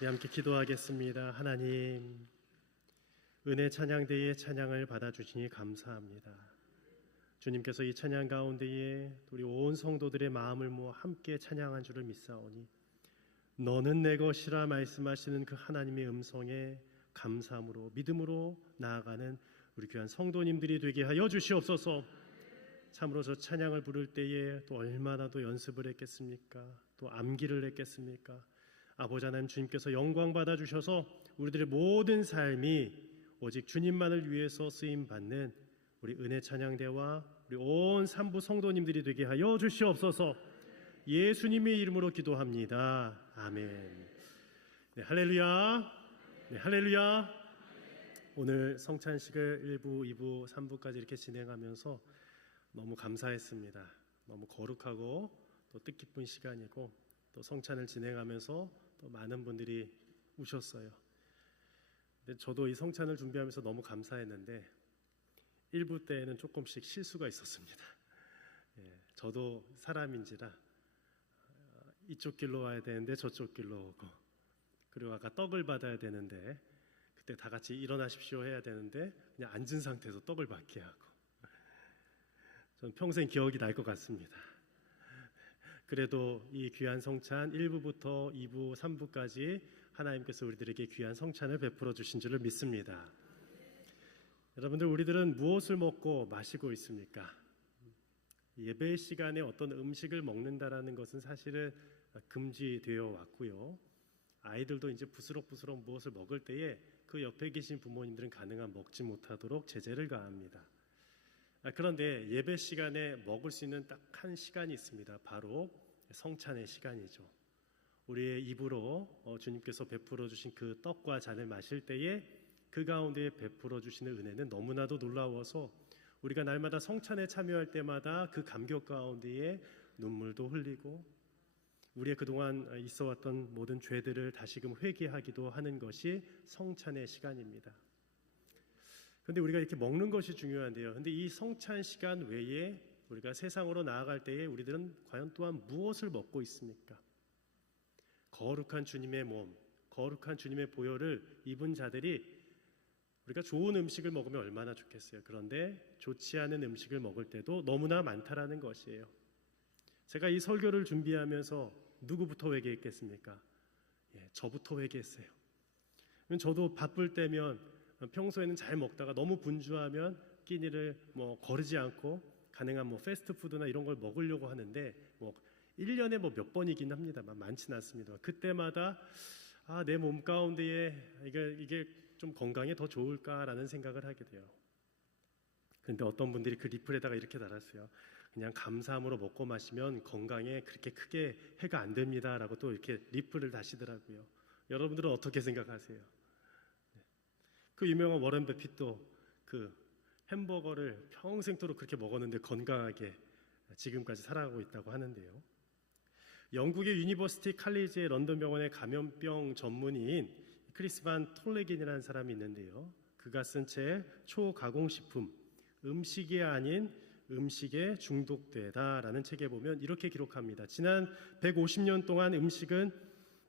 우리 함께 기도하겠습니다. 하나님, 은혜 찬양대의 찬양을 받아주시니 감사합니다. 주님께서 이 찬양 가운데에 우리 온 성도들의 마음을 모아 함께 찬양한 줄을 믿사오니 너는 내 것이라 말씀하시는 그 하나님의 음성에 감사함으로 믿음으로 나아가는 우리 귀한 성도님들이 되게 하여 주시옵소서. 참으로 저 찬양을 부를 때에 또 얼마나 더 연습을 했겠습니까? 또 암기를 했겠습니까? 아버지 하나님, 주님께서 영광 받아주셔서 우리들의 모든 삶이 오직 주님만을 위해서 쓰임받는 우리 은혜 찬양대와 우리 온 산부 성도님들이 되게 하여 주시옵소서. 예수님의 이름으로 기도합니다. 아멘. 네, 할렐루야. 네, 할렐루야. 오늘 성찬식을 1부, 2부, 3부까지 이렇게 진행하면서 너무 감사했습니다. 너무 거룩하고 또 뜻깊은 시간이고 또 성찬을 진행하면서 또 많은 분들이 우셨어요. 근데 저도 이 성찬을 준비하면서 너무 감사했는데 1부 때에는 조금씩 실수가 있었습니다. 저도 사람인지라 이쪽 길로 와야 되는데 저쪽 길로 오고, 그리고 아까 떡을 받아야 되는데 그때 다 같이 일어나십시오 해야 되는데 그냥 앉은 상태에서 떡을 받게 하고, 저는 평생 기억이 날 것 같습니다. 그래도 이 귀한 성찬 1부부터 2부, 3부까지 하나님께서 우리들에게 귀한 성찬을 베풀어 주신 줄을 믿습니다. 여러분들, 우리들은 무엇을 먹고 마시고 있습니까? 예배 시간에 어떤 음식을 먹는다라는 것은 사실은 금지되어 왔고요. 아이들도 이제 부스럭부스럭 무엇을 먹을 때에 그 옆에 계신 부모님들은 가능한 먹지 못하도록 제재를 가합니다. 그런데 예배 시간에 먹을 수 있는 딱 한 시간이 있습니다. 바로 성찬의 시간이죠. 우리의 입으로 주님께서 베풀어 주신 그 떡과 잔을 마실 때에 그 가운데 베풀어 주시는 은혜는 너무나도 놀라워서 우리가 날마다 성찬에 참여할 때마다 그 감격 가운데에 눈물도 흘리고 우리의 그동안 있어왔던 모든 죄들을 다시금 회개하기도 하는 것이 성찬의 시간입니다. 그런데 우리가 이렇게 먹는 것이 중요한데요. 그런데 이 성찬 시간 외에 우리가 세상으로 나아갈 때에 우리들은 과연 또한 무엇을 먹고 있습니까? 거룩한 주님의 몸, 거룩한 주님의 보혈을 입은 자들이 우리가 좋은 음식을 먹으면 얼마나 좋겠어요. 그런데 좋지 않은 음식을 먹을 때도 너무나 많다라는 것이에요. 제가 이 설교를 준비하면서 누구부터 회개했겠습니까? 저부터 회개했어요. 저도 바쁠 때면 평소에는 잘 먹다가 너무 분주하면 끼니를 거르지 않고 가능한 패스트푸드나 이런 걸 먹으려고 하는데 1년에 몇 번이긴 합니다만 많지는 않습니다. 그때마다 내 몸 가운데에 이게 좀 건강에 더 좋을까라는 생각을 하게 돼요. 그런데 어떤 분들이 그 리플에다가 이렇게 달았어요. 그냥 감사함으로 먹고 마시면 건강에 그렇게 크게 해가 안 됩니다라고 또 이렇게 리플을 다시더라고요. 여러분들은 어떻게 생각하세요? 그 유명한 워런 버핏도 그 햄버거를 평생토록 그렇게 먹었는데 건강하게 지금까지 살아가고 있다고 하는데요. 영국의 유니버시티 칼리지의 런던 병원의 감염병 전문의인 크리스 반 톨레긴이라는 사람이 있는데요. 그가 쓴 책 초가공식품, 음식이 아닌 음식에 중독되다라는 책에 보면 이렇게 기록합니다. 지난 150년 동안 음식은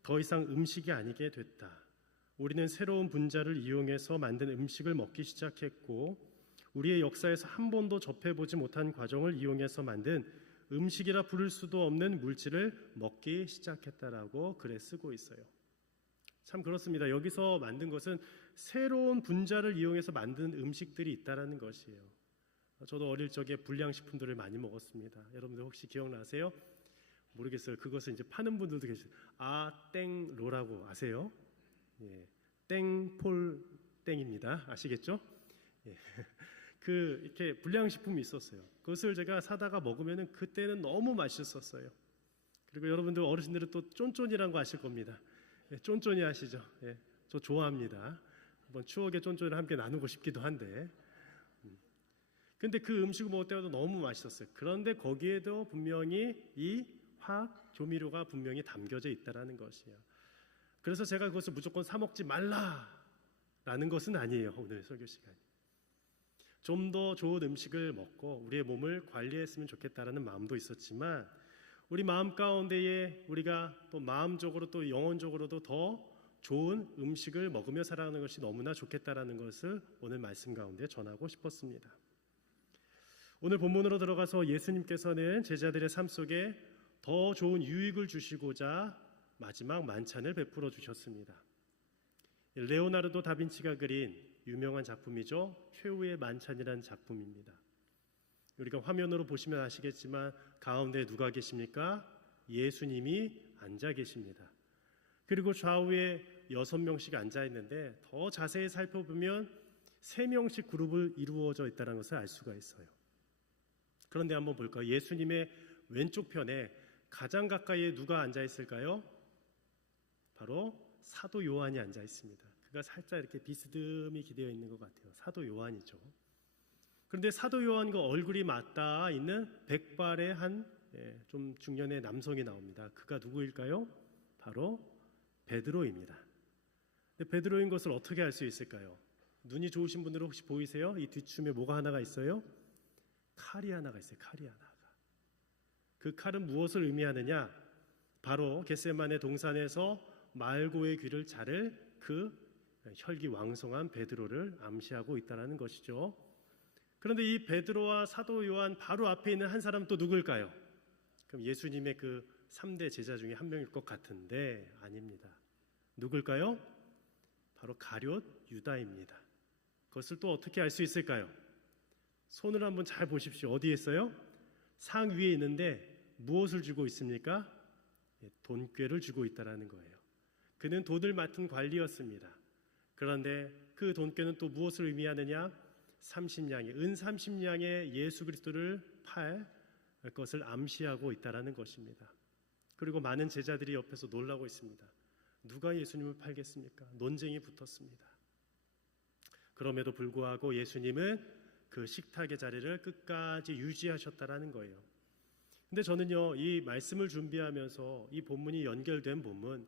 더 이상 음식이 아니게 됐다. 우리는 새로운 분자를 이용해서 만든 음식을 먹기 시작했고 우리의 역사에서 한 번도 접해보지 못한 과정을 이용해서 만든 음식이라 부를 수도 없는 물질을 먹기 시작했다라고 글에 쓰고 있어요. 참 그렇습니다. 여기서 만든 것은 새로운 분자를 이용해서 만든 음식들이 있다라는 것이에요. 저도 어릴 적에 불량식품들을 많이 먹었습니다. 여러분들 혹시 기억나세요? 모르겠어요. 그것을 이제 파는 분들도 계시죠. 땡로라고 아세요? 땡폴 땡입니다. 아시겠죠? 이렇게 불량식품이 있었어요. 그것을 제가 사다가 먹으면 그때는 너무 맛있었어요. 그리고 여러분들 어르신들은 또 쫀쫀이라는 거 아실 겁니다. 쫀쫀이 아시죠? 저 좋아합니다. 한번 추억의 쫀쫀을 함께 나누고 싶기도 한데, 근데 그 음식을 먹을 때마다 너무 맛있었어요. 그런데 거기에도 분명히 이 화학 조미료가 분명히 담겨져 있다는 것이에요. 그래서 제가 그것을 무조건 사 먹지 말라라는 것은 아니에요. 오늘 설교 시간이. 좀 더 좋은 음식을 먹고 우리의 몸을 관리했으면 좋겠다라는 마음도 있었지만 우리 마음 가운데에 우리가 또 마음적으로 또 영혼적으로도 더 좋은 음식을 먹으며 살아가는 것이 너무나 좋겠다라는 것을 오늘 말씀 가운데 전하고 싶었습니다. 오늘 본문으로 들어가서 예수님께서는 제자들의 삶 속에 더 좋은 유익을 주시고자 마지막 만찬을 베풀어 주셨습니다. 레오나르도 다빈치가 그린 유명한 작품이죠. 최후의 만찬이라는 작품입니다. 우리가 화면으로 보시면 아시겠지만 가운데 누가 계십니까? 예수님이 앉아 계십니다. 그리고 좌우에 6명씩 앉아 있는데 더 자세히 살펴보면 3명씩 그룹을 이루어져 있다는 것을 알 수가 있어요. 그런데 한번 볼까요? 예수님의 왼쪽 편에 가장 가까이에 누가 앉아 있을까요? 바로 사도 요한이 앉아 있습니다. 그가 살짝 이렇게 비스듬히 기대어 있는 것 같아요. 사도 요한이죠. 그런데 사도 요한과 얼굴이 맞닿아 있는 백발의 좀 중년의 남성이 나옵니다. 그가 누구일까요? 바로 베드로입니다. 베드로인 것을 어떻게 알 수 있을까요? 눈이 좋으신 분들은 혹시 보이세요? 이 뒷춤에 뭐가 하나가 있어요? 칼이 하나가 있어요. 칼이 하나가. 그 칼은 무엇을 의미하느냐? 바로 겟세마네 동산에서 말고의 귀를 자를 그 혈기왕성한 베드로를 암시하고 있다는 것이죠. 그런데 이 베드로와 사도 요한 바로 앞에 있는 한 사람 또 누굴까요? 그럼 예수님의 그 3대 제자 중에 한 명일 것 같은데 아닙니다. 누굴까요? 바로 가룟 유다입니다. 그것을 또 어떻게 알 수 있을까요? 손을 한번 잘 보십시오. 어디에 있어요? 상 위에 있는데 무엇을 쥐고 있습니까? 돈꾀를 쥐고 있다는 거예요. 그는 돈을 맡은 관리였습니다. 그런데 그 돈꾀는 또 무엇을 의미하느냐? 30냥의 은 30냥의 예수 그리스도를 팔 것을 암시하고 있다는 것입니다. 그리고 많은 제자들이 옆에서 놀라고 있습니다. 누가 예수님을 팔겠습니까? 논쟁이 붙었습니다. 그럼에도 불구하고 예수님은 그 식탁의 자리를 끝까지 유지하셨다는 거예요. 근데 저는요, 이 말씀을 준비하면서 이 본문이 연결된 본문,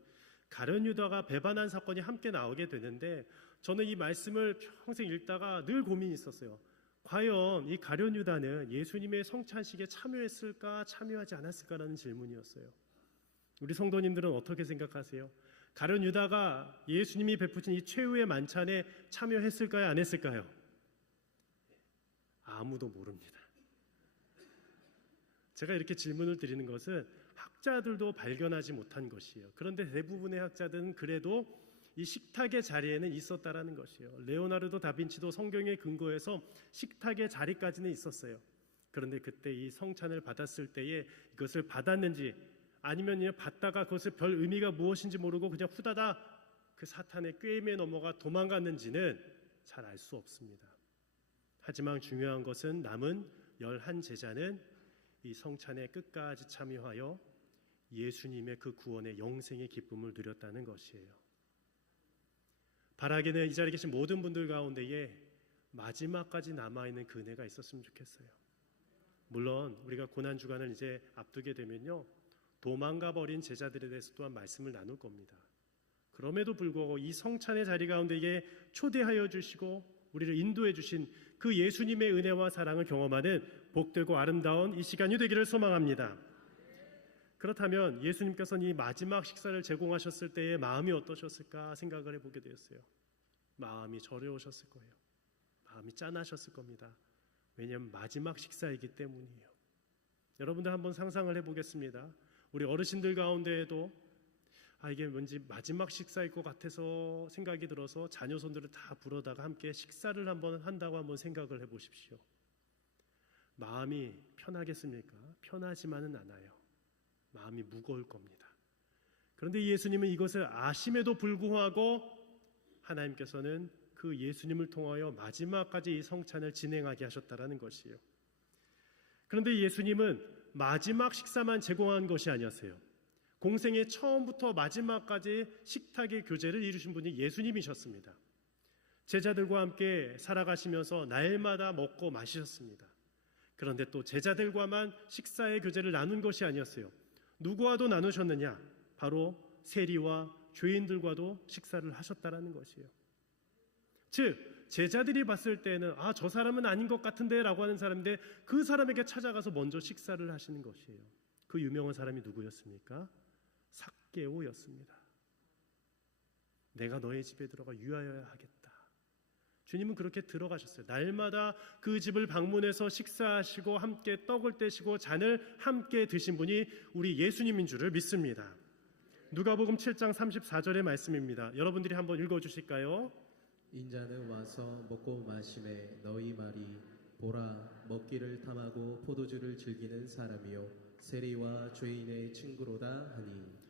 가룟 유다가 배반한 사건이 함께 나오게 되는데, 저는 이 말씀을 평생 읽다가 늘 고민이 있었어요. 과연 이 가룟 유다는 예수님의 성찬식에 참여했을까, 참여하지 않았을까라는 질문이었어요. 우리 성도님들은 어떻게 생각하세요? 가룟 유다가 예수님이 베푸신 이 최후의 만찬에 참여했을까요, 안 했을까요? 아무도 모릅니다. 제가 이렇게 질문을 드리는 것은 학자들도 발견하지 못한 것이에요. 그런데 대부분의 학자들은 그래도 이 식탁의 자리에는 있었다라는 것이에요. 레오나르도 다빈치도 성경에 근거해서 식탁의 자리까지는 있었어요. 그런데 그때 이 성찬을 받았을 때에 이것을 받았는지 아니면 받다가 그것을 별 의미가 무엇인지 모르고 그냥 후다닥 그 사탄의 꾀임에 넘어가 도망갔는지는 잘 알 수 없습니다. 하지만 중요한 것은 남은 11제자는 이 성찬에 끝까지 참여하여 예수님의 그 구원의 영생의 기쁨을 누렸다는 것이에요. 바라기는 이 자리에 계신 모든 분들 가운데에 마지막까지 남아있는 그 은혜가 있었으면 좋겠어요. 물론 우리가 고난주간을 이제 앞두게 되면요, 도망가 버린 제자들에 대해서 또한 말씀을 나눌 겁니다. 그럼에도 불구하고 이 성찬의 자리 가운데에 초대하여 주시고 우리를 인도해 주신 그 예수님의 은혜와 사랑을 경험하는 복되고 아름다운 이 시간이 되기를 소망합니다. 그렇다면 예수님께서는 이 마지막 식사를 제공하셨을 때의 마음이 어떠셨을까 생각을 해보게 되었어요. 마음이 저려오셨을 거예요. 마음이 짠하셨을 겁니다. 왜냐하면 마지막 식사이기 때문이에요. 여러분들 한번 상상을 해보겠습니다. 우리 어르신들 가운데에도 이게 왠지 마지막 식사일 것 같아서 생각이 들어서 자녀 손들을 다 불러다가 함께 식사를 한번 한다고 한번 생각을 해보십시오. 마음이 편하겠습니까? 편하지만은 않아요. 마음이 무거울 겁니다. 그런데 예수님은 이것을 아심에도 불구하고 하나님께서는 그 예수님을 통하여 마지막까지 이 성찬을 진행하게 하셨다라는 것이에요. 그런데 예수님은 마지막 식사만 제공한 것이 아니었어요. 공생의 처음부터 마지막까지 식탁의 교제를 이루신 분이 예수님이셨습니다. 제자들과 함께 살아가시면서 날마다 먹고 마시셨습니다. 그런데 또 제자들과만 식사의 교제를 나눈 것이 아니었어요. 누구와도 나누셨느냐? 바로 세리와 죄인들과도 식사를 하셨다라는 것이에요. 즉 제자들이 봤을 때는 저 사람은 아닌 것 같은데 라고 하는 사람인데 그 사람에게 찾아가서 먼저 식사를 하시는 것이에요. 그 유명한 사람이 누구였습니까? 삭개오였습니다. 내가 너의 집에 들어가 유하여야 하겠다. 주님은 그렇게 들어가셨어요. 날마다 그 집을 방문해서 식사하시고 함께 떡을 떼시고 잔을 함께 드신 분이 우리 예수님인 줄을 믿습니다. 누가복음 7장 34절의 말씀입니다. 여러분들이 한번 읽어주실까요? 인자는 와서 먹고 마심에 너희 말이 보라 먹기를 탐하고 포도주를 즐기는 사람이요 세리와 죄인의 친구로다 하니.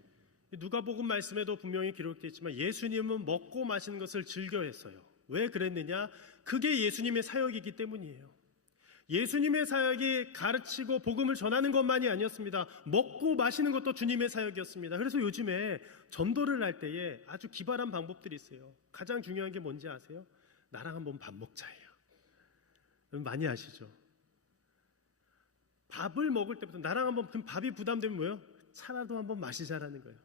누가복음 말씀에도 분명히 기록되어 있지만 예수님은 먹고 마시는 것을 즐겨했어요. 왜 그랬느냐? 그게 예수님의 사역이기 때문이에요. 예수님의 사역이 가르치고 복음을 전하는 것만이 아니었습니다. 먹고 마시는 것도 주님의 사역이었습니다. 그래서 요즘에 전도를 할 때에 아주 기발한 방법들이 있어요. 가장 중요한 게 뭔지 아세요? 나랑 한번 밥 먹자예요. 여러분 많이 아시죠? 밥을 먹을 때부터 나랑 한번, 그럼 밥이 부담되면 뭐예요? 차라도 한번 마시자라는 거예요.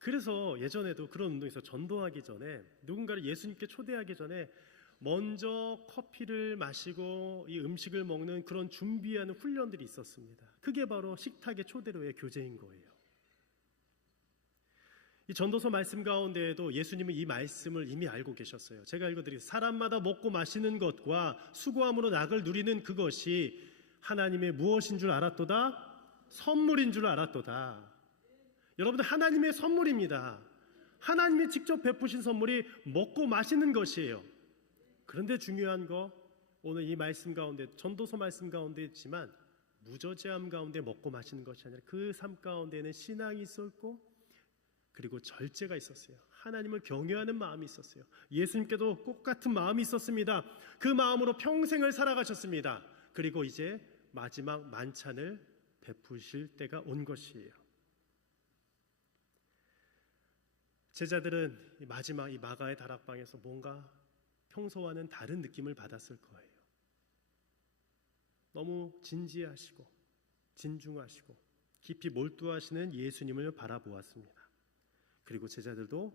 그래서 예전에도 그런 운동에서 전도하기 전에 누군가를 예수님께 초대하기 전에 먼저 커피를 마시고 이 음식을 먹는 그런 준비하는 훈련들이 있었습니다. 그게 바로 식탁의 초대로의 교제인 거예요. 이 전도서 말씀 가운데에도 예수님은 이 말씀을 이미 알고 계셨어요. 제가 읽어드리겠습니다. 사람마다 먹고 마시는 것과 수고함으로 낙을 누리는 그것이 하나님의 무엇인 줄 알았도다? 선물인 줄 알았도다. 여러분들 하나님의 선물입니다. 하나님이 직접 베푸신 선물이 먹고 마시는 것이에요. 그런데 중요한 거 오늘 이 말씀 가운데 전도서 말씀 가운데 있지만 무저지함 가운데 먹고 마시는 것이 아니라 그 삶 가운데는 신앙이 있었고 그리고 절제가 있었어요. 하나님을 경외하는 마음이 있었어요. 예수님께도 똑같은 마음이 있었습니다. 그 마음으로 평생을 살아가셨습니다. 그리고 이제 마지막 만찬을 베푸실 때가 온 것이에요. 제자들은 마지막 이 마가의 다락방에서 뭔가 평소와는 다른 느낌을 받았을 거예요. 너무 진지하시고 진중하시고 깊이 몰두하시는 예수님을 바라보았습니다. 그리고 제자들도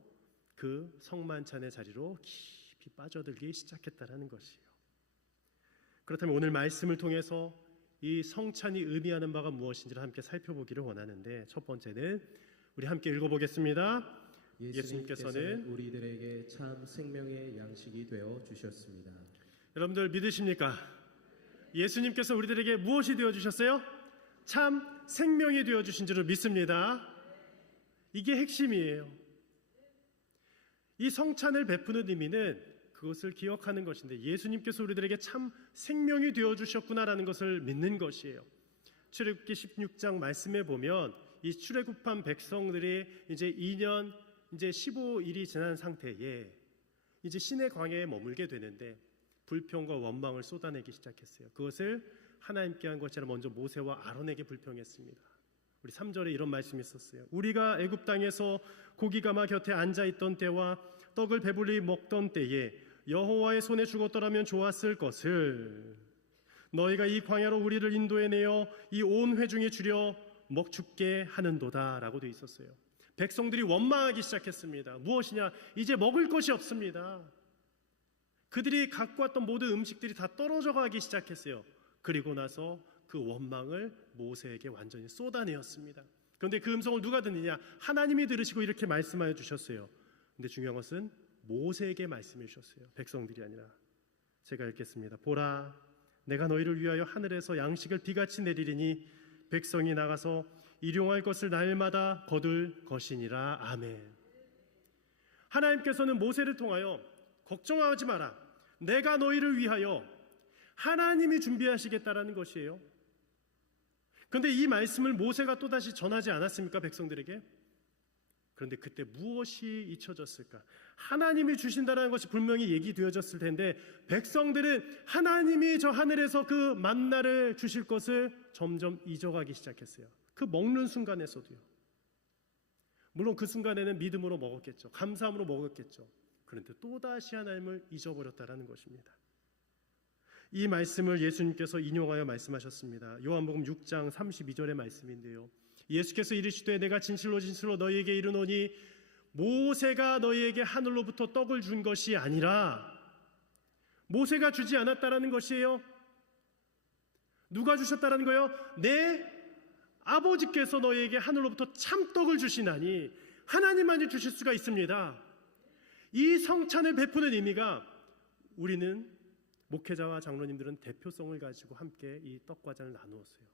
그 성만찬의 자리로 깊이 빠져들기 시작했다는 것이에요. 그렇다면 오늘 말씀을 통해서 이 성찬이 의미하는 바가 무엇인지를 함께 살펴보기를 원하는데, 첫 번째는 우리 함께 읽어보겠습니다. 예수님께서는 우리들에게 참 생명의 양식이 되어 주셨습니다. 여러분들 믿으십니까? 예수님께서 우리들에게 무엇이 되어 주셨어요? 참 생명이 되어 주신 줄을 믿습니다. 이게 핵심이에요. 이 성찬을 베푸는 의미는 그것을 기억하는 것인데, 예수님께서 우리들에게 참 생명이 되어 주셨구나라는 것을 믿는 것이에요. 출애굽기 16장 말씀에 보면 이 출애굽한 백성들이 이제 2년 이제 15일이 지난 상태에 이제 시내 광야에 머물게 되는데 불평과 원망을 쏟아내기 시작했어요. 그것을 하나님께 한 것이 아니라 먼저 모세와 아론에게 불평했습니다. 우리 3절에 이런 말씀이 있었어요. 우리가 애굽 땅에서 고기가마 곁에 앉아있던 때와 떡을 배불리 먹던 때에 여호와의 손에 죽었더라면 좋았을 것을 너희가 이 광야로 우리를 인도해내어 이 온 회중이 주려 죽게 하는도다 라고 되어 있었어요. 백성들이 원망하기 시작했습니다. 무엇이냐? 이제 먹을 것이 없습니다. 그들이 갖고 왔던 모든 음식들이 다 떨어져 가기 시작했어요. 그리고 나서 그 원망을 모세에게 완전히 쏟아내었습니다. 그런데 그 음성을 누가 듣느냐? 하나님이 들으시고 이렇게 말씀하여 주셨어요. 근데 중요한 것은 모세에게 말씀해 주셨어요. 백성들이 아니라. 제가 읽겠습니다. 보라, 내가 너희를 위하여 하늘에서 양식을 비같이 내리리니 백성이 나가서 일용할 것을 날마다 거둘 것이니라. 아멘. 하나님께서는 모세를 통하여 걱정하지 마라, 내가 너희를 위하여, 하나님이 준비하시겠다라는 것이에요. 그런데 이 말씀을 모세가 또다시 전하지 않았습니까? 백성들에게. 그런데 그때 무엇이 잊혀졌을까? 하나님이 주신다는 것이 분명히 얘기되어졌을 텐데 백성들은 하나님이 저 하늘에서 그 만나를 주실 것을 점점 잊어가기 시작했어요. 그 먹는 순간에서도요. 물론 그 순간에는 믿음으로 먹었겠죠. 감사함으로 먹었겠죠. 그런데 또다시 하나님을 잊어버렸다라는 것입니다. 이 말씀을 예수님께서 인용하여 말씀하셨습니다. 요한복음 6장 32절의 말씀인데요. 예수께서 이르시되 내가 진실로 진실로 너희에게 이르노니 모세가 너희에게 하늘로부터 떡을 준 것이 아니라, 모세가 주지 않았다라는 것이에요. 누가 주셨다라는 거예요? 내 아버지께서 너희에게 하늘로부터 참떡을 주시나니, 하나님만이 주실 수가 있습니다. 이 성찬을 베푸는 의미가 우리는 목회자와 장로님들은 대표성을 가지고 함께 이 떡과잔을 나누었어요.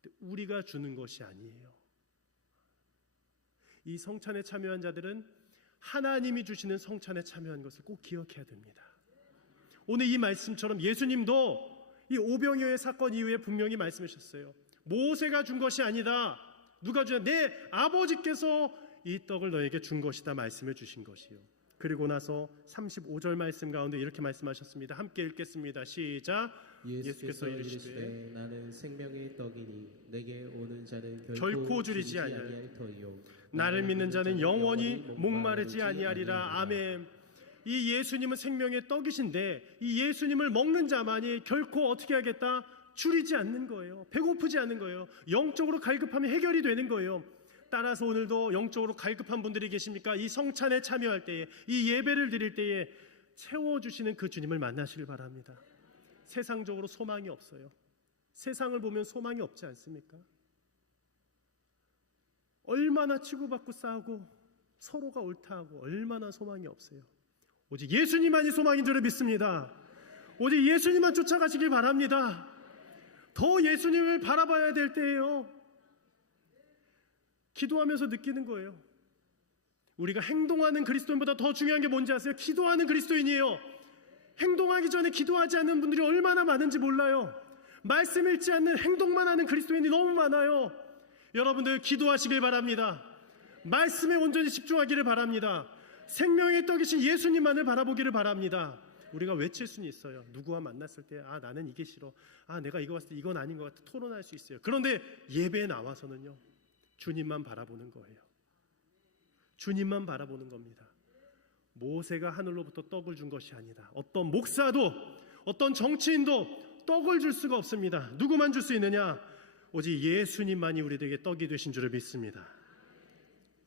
근데 우리가 주는 것이 아니에요. 이 성찬에 참여한 자들은 하나님이 주시는 성찬에 참여한 것을 꼭 기억해야 됩니다. 오늘 이 말씀처럼 예수님도 이 오병이어의 사건 이후에 분명히 말씀하셨어요. 모세가 준 것이 아니다. 누가 주냐? 내 아버지께서 이 떡을 너에게 준 것이다 말씀해 주신 것이요. 그리고 나서 35절 말씀 가운데 이렇게 말씀하셨습니다. 함께 읽겠습니다. 시작. 예수께서 이르시되 나는 생명의 떡이니 내게 오는 자는 결코 줄이지 아니할 터이요 나를 믿는 자는 영원히 목마르지 아니하리라. 아멘. 이 예수님은 생명의 떡이신데 이 예수님을 먹는 자만이 결코 어떻게 하겠다? 줄이지 않는 거예요. 배고프지 않는 거예요. 영적으로 갈급하면 해결이 되는 거예요. 따라서 오늘도 영적으로 갈급한 분들이 계십니까? 이 성찬에 참여할 때에, 이 예배를 드릴 때에 채워주시는 그 주님을 만나시길 바랍니다. 세상적으로 소망이 없어요. 세상을 보면 소망이 없지 않습니까? 얼마나 치고받고 싸우고 서로가 옳다하고 얼마나 소망이 없어요. 오직 예수님만이 소망인 줄을 믿습니다. 오직 예수님만 쫓아가시길 바랍니다. 더 예수님을 바라봐야 될 때예요. 기도하면서 느끼는 거예요. 우리가 행동하는 그리스도인보다 더 중요한 게 뭔지 아세요? 기도하는 그리스도인이에요. 행동하기 전에 기도하지 않는 분들이 얼마나 많은지 몰라요. 말씀 읽지 않는 행동만 하는 그리스도인이 너무 많아요. 여러분들 기도하시길 바랍니다. 말씀에 온전히 집중하기를 바랍니다. 생명의 떡이신 예수님만을 바라보기를 바랍니다. 우리가 외칠 수는 있어요. 누구와 만났을 때 나는 이게 싫어. 내가 이거 봤을 때 이건 아닌 것 같아. 토론할 수 있어요. 그런데 예배에 나와서는요. 주님만 바라보는 거예요. 주님만 바라보는 겁니다. 모세가 하늘로부터 떡을 준 것이 아니다. 어떤 목사도 어떤 정치인도 떡을 줄 수가 없습니다. 누구만 줄 수 있느냐? 오직 예수님만이 우리에게 떡이 되신 줄을 믿습니다.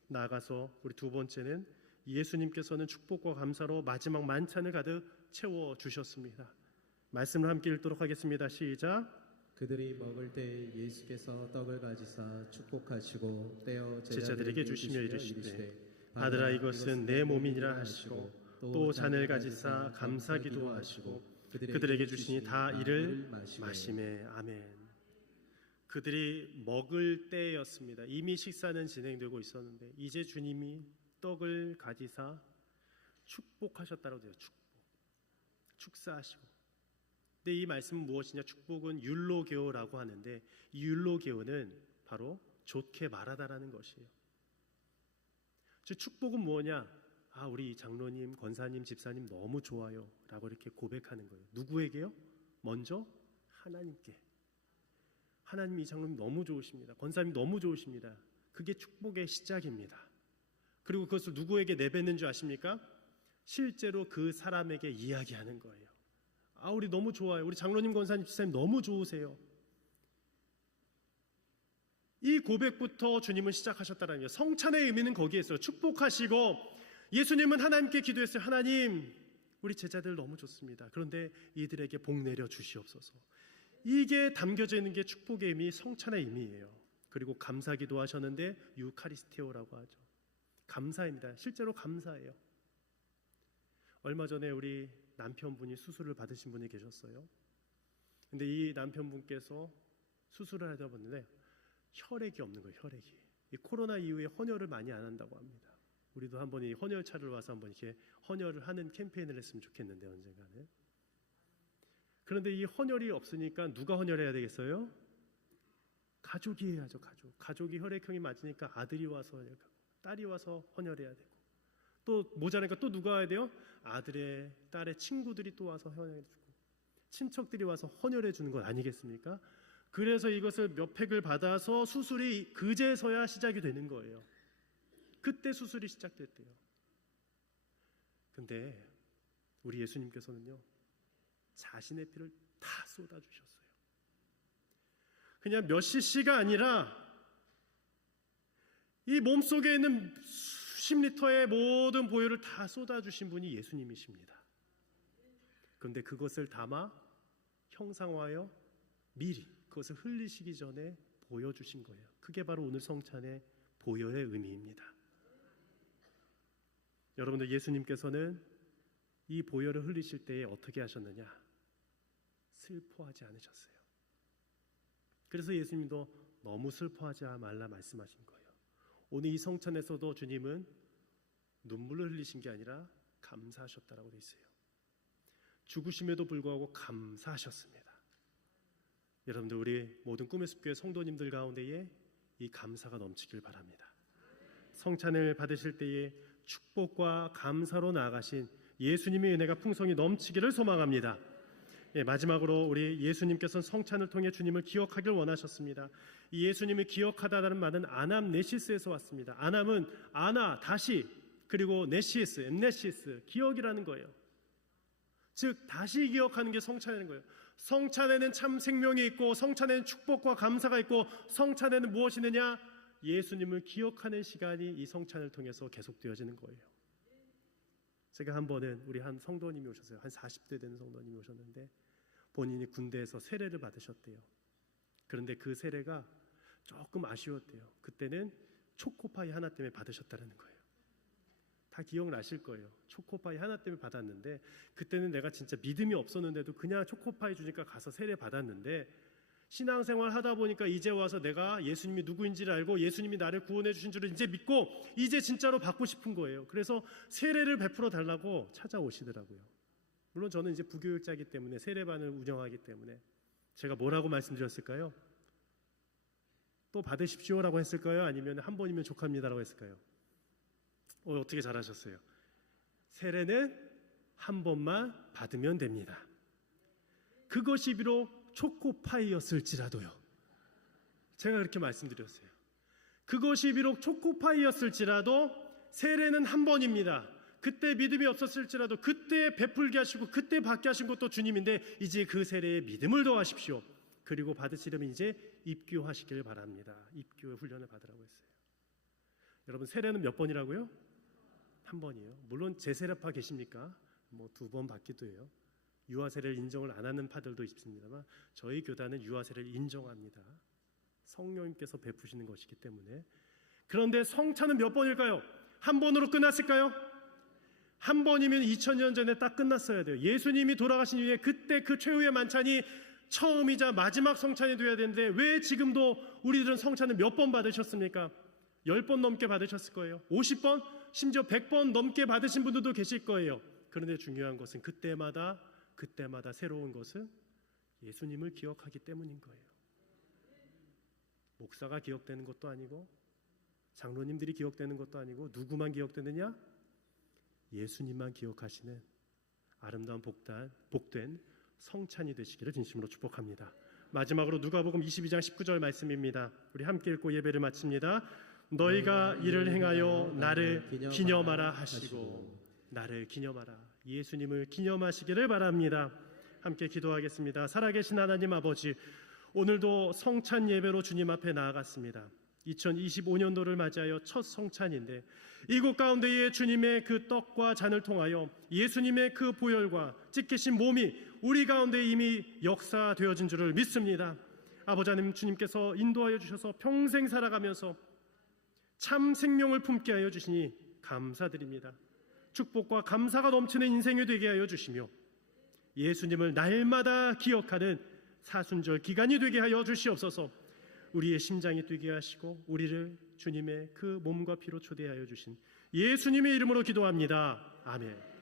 나아가서 우리 두 번째는 예수님께서는 축복과 감사로 마지막 만찬을 가득 채워주셨습니다. 말씀을 함께 읽도록 하겠습니다. 시작. 그들이 먹을 때 예수께서 떡을 가지사 축복하시고 떼어 제자들에게 주시며 이르시되 받으라 이것은 내 몸이니라 하시고 또 잔을 가지사 감사기도 하시고 그들에게 주시니 다 이를 마시매. 아멘. 그들이 먹을 때였습니다. 이미 식사는 진행되고 있었는데 이제 주님이 떡을 가지사 축복하셨다고 돼요. 축사하시고. 근데 이 말씀은 무엇이냐? 축복은 율로게오라고 하는데 이 율로게오는 바로 좋게 말하다라는 것이에요. 즉 축복은 뭐냐? 우리 장로님, 권사님, 집사님 너무 좋아요 라고 이렇게 고백하는 거예요. 누구에게요? 먼저 하나님께. 하나님 이 장로님 너무 좋으십니다. 권사님 너무 좋으십니다. 그게 축복의 시작입니다. 그리고 그것을 누구에게 내뱉는 줄 아십니까? 실제로 그 사람에게 이야기하는 거예요. 우리 너무 좋아요. 우리 장로님, 권사님, 집사님 너무 좋으세요. 이 고백부터 주님은 시작하셨다는 거예요. 성찬의 의미는 거기에 있어요. 축복하시고 예수님은 하나님께 기도했어요. 하나님, 우리 제자들 너무 좋습니다. 그런데 이들에게 복 내려 주시옵소서. 이게 담겨져 있는 게 축복의 의미, 성찬의 의미예요. 그리고 감사기도 하셨는데 유카리스티오라고 하죠. 감사입니다. 실제로 감사해요. 얼마 전에 우리 남편분이 수술을 받으신 분이 계셨어요. 근데 이 남편분께서 수술을 하다 보는데 혈액이 없는 거예요. 혈액이. 이 코로나 이후에 헌혈을 많이 안 한다고 합니다. 우리도 한번 이 헌혈차를 와서 한번 이렇게 헌혈을 하는 캠페인을 했으면 좋겠는데 언젠가는. 그런데 이 헌혈이 없으니까 누가 헌혈해야 되겠어요? 가족이 해야죠. 가족이 혈액형이 맞으니까 아들이 와서 헌혈하고 딸이 와서 헌혈해야 되고 또 모자라니까 또 누가 해야 돼요? 아들의 딸의 친구들이 또 와서 헌혈해주고 친척들이 와서 헌혈해 주는 것 아니겠습니까? 그래서 이것을 몇 팩을 받아서 수술이 그제서야 시작이 되는 거예요. 그때 수술이 시작됐대요. 근데 우리 예수님께서는요 자신의 피를 다 쏟아주셨어요. 그냥 몇 cc가 아니라 이 몸속에 있는 수십 리터의 모든 보혈을 다 쏟아주신 분이 예수님이십니다. 그런데 그것을 담아 형상화하여 미리 그것을 흘리시기 전에 보여주신 거예요. 그게 바로 오늘 성찬의 보혈의 의미입니다. 여러분들 예수님께서는 이 보혈을 흘리실 때에 어떻게 하셨느냐? 슬퍼하지 않으셨어요. 그래서 예수님도 너무 슬퍼하지 말라 말씀하신 거예요. 오늘 이 성찬에서도 주님은 눈물을 흘리신 게 아니라 감사하셨다라고 돼 있어요. 죽으심에도 불구하고 감사하셨습니다. 여러분들 우리 모든 꿈의 숲교회 성도님들 가운데에 이 감사가 넘치길 바랍니다. 성찬을 받으실 때에 축복과 감사로 나아가신 예수님의 은혜가 풍성히 넘치기를 소망합니다. 마지막으로 우리 예수님께서는 성찬을 통해 주님을 기억하길 원하셨습니다. 이 예수님을 기억하다라는 말은 아남네시스에서 왔습니다. 아남은 아나, 다시, 그리고 네시스, 엠네시스, 기억이라는 거예요. 즉 다시 기억하는 게 성찬이라는 거예요. 성찬에는 참 생명이 있고 성찬에는 축복과 감사가 있고 성찬에는 무엇이 있느냐? 예수님을 기억하는 시간이 이 성찬을 통해서 계속되어지는 거예요. 제가 한 번은 우리 한 성도님이 오셨어요. 한 40대 되는 성도님이 오셨는데 본인이 군대에서 세례를 받으셨대요. 그런데 그 세례가 조금 아쉬웠대요. 그때는 초코파이 하나 때문에 받으셨다는 거예요. 다 기억나실 거예요. 초코파이 하나 때문에 받았는데 그때는 내가 진짜 믿음이 없었는데도 그냥 초코파이 주니까 가서 세례 받았는데 신앙생활 하다 보니까 이제 와서 내가 예수님이 누구인지를 알고 예수님이 나를 구원해 주신 줄을 이제 믿고 이제 진짜로 받고 싶은 거예요. 그래서 세례를 베풀어 달라고 찾아오시더라고요. 물론 저는 이제 부교육자이기 때문에 세례반을 운영하기 때문에 제가 뭐라고 말씀드렸을까요? 또 받으십시오라고 했을까요? 아니면 한 번이면 족합니다라고 했을까요? 어떻게 잘하셨어요? 세례는 한 번만 받으면 됩니다. 그것이 비록 초코파이였을지라도요. 제가 그렇게 말씀드렸어요. 그것이 비록 초코파이였을지라도 세례는 한 번입니다. 그때 믿음이 없었을지라도 그때 베풀게 하시고 그때 받게 하신 것도 주님인데 이제 그 세례에 믿음을 더하십시오. 그리고 받으시려면 이제 입교하시길 바랍니다. 입교 훈련을 받으라고 했어요. 여러분 세례는 몇 번이라고요? 한 번이에요. 물론 재세례파 계십니까? 뭐 2번 받기도 해요. 유아세례를 인정을 안 하는 파들도 있습니다만 저희 교단은 유아세례를 인정합니다. 성령님께서 베푸시는 것이기 때문에. 그런데 성찬은 몇 번일까요? 한 번으로 끝났을까요? 한 번이면 2000년 전에 딱 끝났어야 돼요. 예수님이 돌아가신 이후에 그때 그 최후의 만찬이 처음이자 마지막 성찬이 되어야 되는데 왜 지금도 우리들은 성찬을 몇 번 받으셨습니까? 10번 넘게 받으셨을 거예요. 50번? 심지어 100번 넘게 받으신 분들도 계실 거예요. 그런데 중요한 것은 그때마다 새로운 것은 예수님을 기억하기 때문인 거예요. 목사가 기억되는 것도 아니고 장로님들이 기억되는 것도 아니고 누구만 기억되느냐? 예수님만 기억하시는 아름다운 복된 성찬이 되시기를 진심으로 축복합니다. 마지막으로 누가복음 22장 19절 말씀입니다. 우리 함께 읽고 예배를 마칩니다. 너희가 이를 행하여 나를 기념하라 하시고 나를 기념하라. 예수님을 기념하시기를 바랍니다. 함께 기도하겠습니다. 살아계신 하나님 아버지, 오늘도 성찬 예배로 주님 앞에 나아갔습니다. 2025년도를 맞이하여 첫 성찬인데 이곳 가운데에 주님의 그 떡과 잔을 통하여 예수님의 그 보혈과 찢기신 몸이 우리 가운데 이미 역사되어진 줄을 믿습니다. 아버지 하나님, 주님께서 인도하여 주셔서 평생 살아가면서 참 생명을 품게 하여 주시니 감사드립니다. 축복과 감사가 넘치는 인생이 되게 하여 주시며 예수님을 날마다 기억하는 사순절 기간이 되게 하여 주시옵소서. 우리의 심장이 뛰게 하시고 우리를 주님의 그 몸과 피로 초대하여 주신 예수님의 이름으로 기도합니다. 아멘.